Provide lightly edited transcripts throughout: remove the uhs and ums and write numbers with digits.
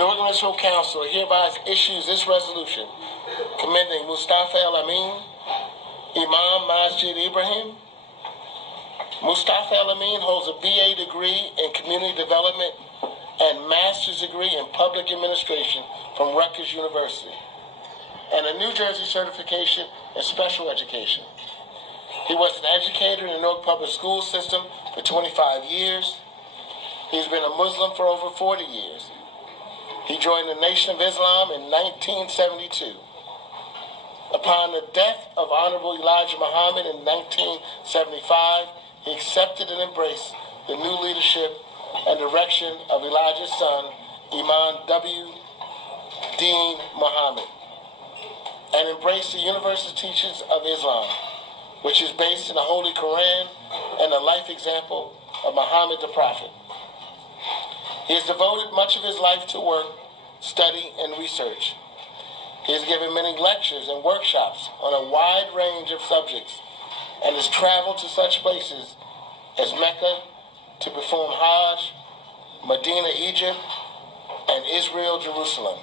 Newark Municipal Council hereby issues this resolution commending Mustafa El-Amin, Imam Masjid Ibrahim. Mustafa El-Amin holds a BA degree in Community Development and Master's degree in Public Administration from Rutgers University, and a New Jersey certification in Special Education. He was an educator in the Newark Public School System for 25 years. He's been a Muslim for over 40 years. He joined the Nation of Islam in 1972. Upon the death of Honorable Elijah Muhammad in 1975, he accepted and embraced the new leadership and direction of Elijah's son, Imam W. Dean Muhammad, and embraced the universal teachings of Islam, which is based in the Holy Quran and the life example of Muhammad the Prophet. He has devoted much of his life to work, study, and research. He has given many lectures and workshops on a wide range of subjects and has traveled to such places as Mecca to perform Hajj, Medina, Egypt, and Israel, Jerusalem.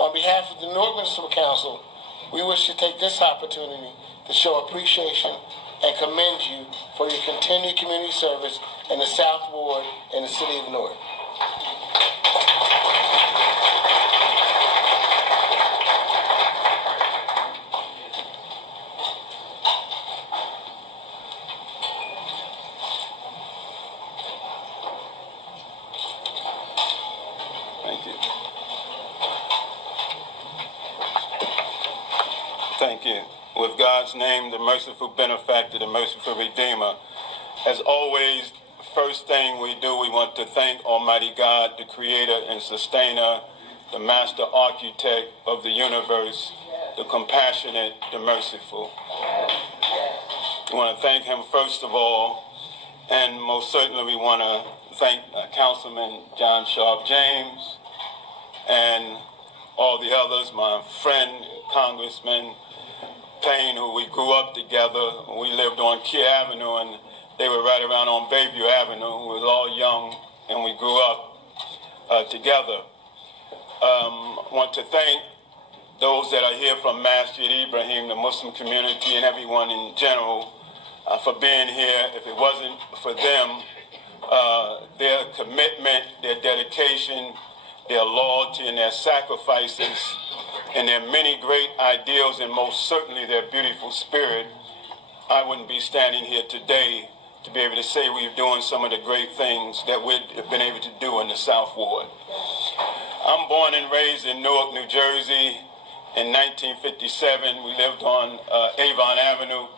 On behalf of the Newark Municipal Council, we wish to take this opportunity to show appreciation and commend you for your continued community service in the South Ward in the city of Newark. Thank you. Thank you. With God's name, the merciful benefactor, the merciful redeemer. As always, first thing we do, we want to thank Almighty God, the creator and sustainer, the master architect of the universe, the compassionate, the merciful. We want to thank him first of all, and most certainly we want to thank Councilman John Sharp James and all the others, my friend, Congressman Payne, who we grew up together. We lived on Keir Avenue, and they were right around on Bayview Avenue. We were all young, and we grew up together. Want to thank those that are here from Masjid Ibrahim, the Muslim community, and everyone in general for being here. If it wasn't for them, their commitment, their dedication, their loyalty, and their sacrifices, and their many great ideals, and most certainly their beautiful spirit, I wouldn't be standing here today to be able to say we're doing some of the great things that we've been able to do in the South Ward. I'm born and raised in Newark, New Jersey. In 1957, we lived on Avon Avenue,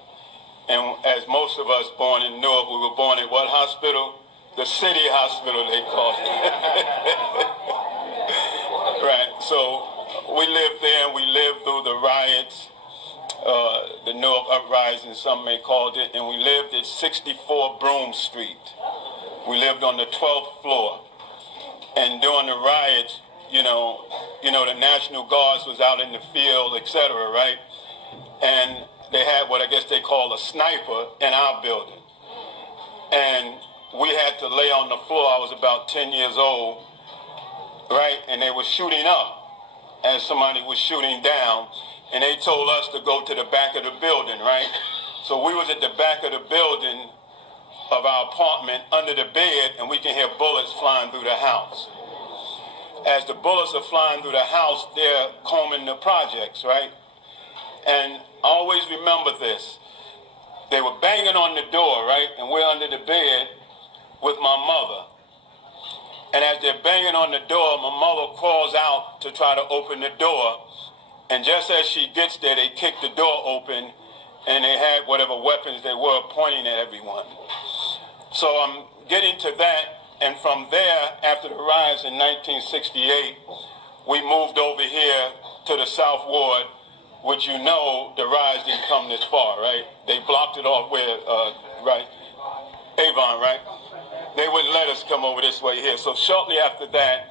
and as most of us born in Newark, we were born at what hospital? The City Hospital, they called it. Right, so we lived there, and we lived through the riots, the Newark uprising, some may call it, and we lived at 64 Broome Street. We lived on the 12th floor, and during the riots, you know, the National Guards was out in the field, etc., right? And they had what I guess they call a sniper in our building, and we had to lay on the floor. I was about 10 years old, right? And they were shooting up as somebody was shooting down, and they told us to go to the back of the building, right? So we was at the back of the building of our apartment under the bed, and we can hear bullets flying through the house. As the bullets are flying through the house, they're combing the projects, right? And I always remember this. They were banging on the door, right? And we're under the bed with my mother. And as they're banging on the door, my mother crawls out to try to open the door. And just as she gets there, they kick the door open, and they had whatever weapons they were pointing at everyone. So I'm getting to that. And from there, after the riots in 1968, we moved over here to the South Ward, which the riots didn't come this far, right? They blocked it off where, right? Avon, right? They wouldn't let us come over this way here. So shortly after that,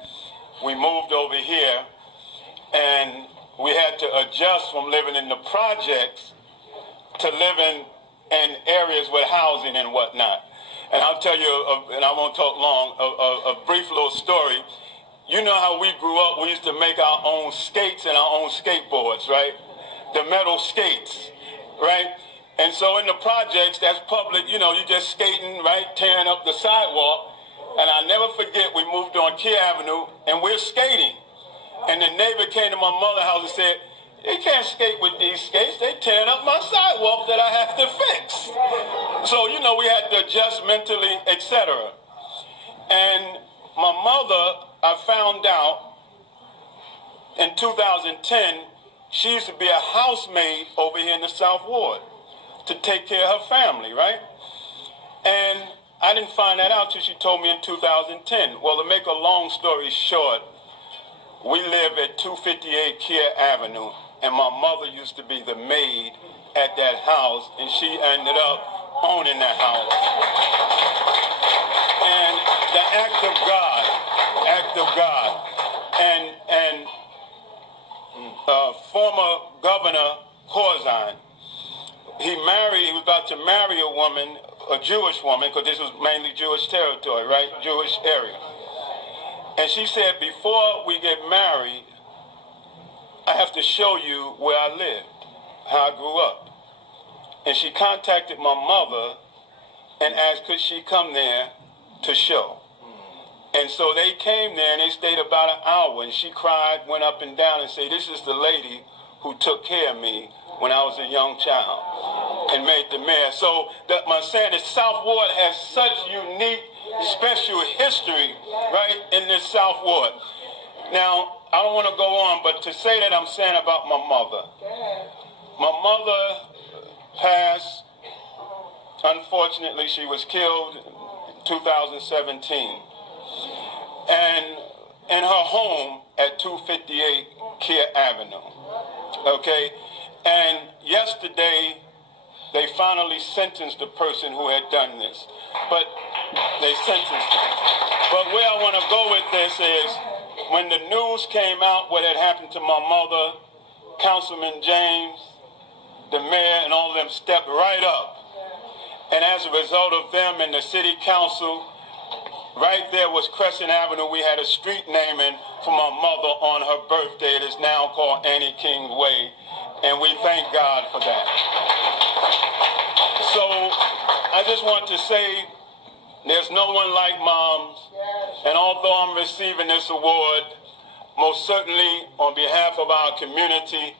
we moved over here, and we had to adjust from living in the projects to living in areas with housing and whatnot. And I'll tell you, and I won't talk long, a brief little story. you know how we grew up, we used to make our own skates and our own skateboards, right? The metal skates, right? And so in the projects, that's public, you know, you just skating, right, tearing up the sidewalk. And I'll never forget, we moved on Key Avenue, and we're skating. And the neighbor came to my mother's house and said, "You can't skate with these skates. They tearing up my sidewalk that I have to fix." So, you know, we had to adjust mentally, etc. And my mother, I found out in 2010, she used to be a housemaid over here in the South Ward to take care of her family, right? And I didn't find that out till she told me in 2010. Well, to make a long story short, we live at 258 Kia Avenue, and my mother used to be the maid at that house, and she ended up owning that house. And the act of God, and former Governor Corzine, he was about to marry a woman, a Jewish woman, because this was mainly Jewish territory, right? Jewish area. And she said, "Before we get married, I have to show you where I lived, how I grew up." And she contacted my mother and asked, could she come there to show? And so they came there, and they stayed about an hour, and she cried, went up and down, and said, "This is the lady who took care of me when I was a young child," and made the mayor. So I'm saying the South Ward has such unique, special history, right, in this South Ward. Now, I don't want to go on, but to say that I'm saying about my mother. My mother passed. Unfortunately, she was killed in 2017. And in her home at 258 Kia Avenue. Okay? And yesterday, they finally sentenced the person who had done this. But they sentenced him. But where I want to go with this is, when the news came out what had happened to my mother, Councilman James, the mayor, and all of them stepped right up. And as a result of them and the city council, right there was Crescent Avenue. We had a street naming for my mother on her birthday. It is now called Annie King Way. And we thank God for that. So I just want to say, there's no one like moms. And although I'm receiving this award, most certainly on behalf of our community,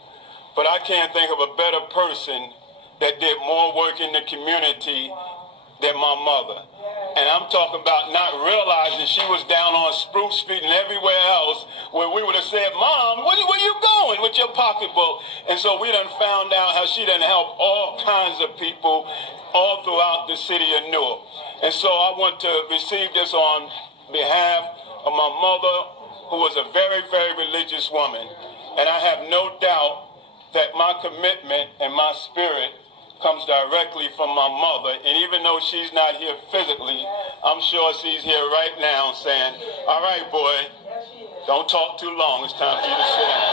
but I can't think of a better person that did more work in the community than my mother. And I'm talking about not realizing she was down on Spruce Street and everywhere else where we would have said, "Mom, where you going with your pocketbook?" And so we done found out how she done helped all kinds of people all throughout the city of Newark. And so I want to receive this on behalf of my mother, who was a very, very religious woman. And I have no doubt that my commitment and my spirit comes directly from my mother. And even though she's not here physically, I'm sure she's here right now saying, "All right, boy, don't talk too long. It's time for you to sit down."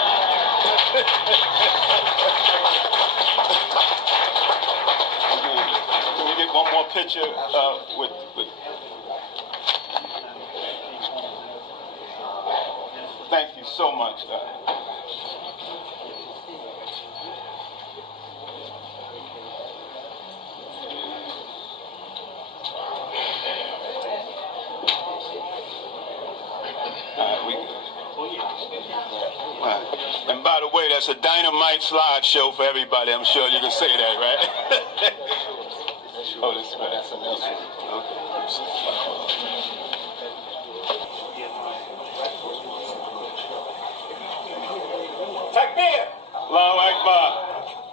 Can we get one more picture with Thank you so much. And by the way, that's a dynamite slideshow for everybody. I'm sure you can say that, right? Oh, this is that's another one. Takbir! Allahu Akbar.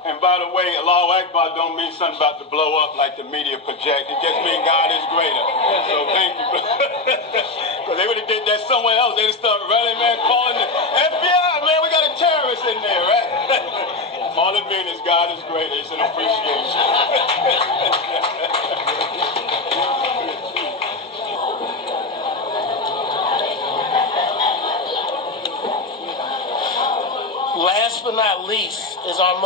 And by the way, Allahu Akbar don't mean something about to blow up like the media project. It just means God is greater. So thank you. Because they would have did that somewhere else. They'd have started running, man, calling the FBI, man, we got a terrorist in there, right? All it means is God is greater. It's an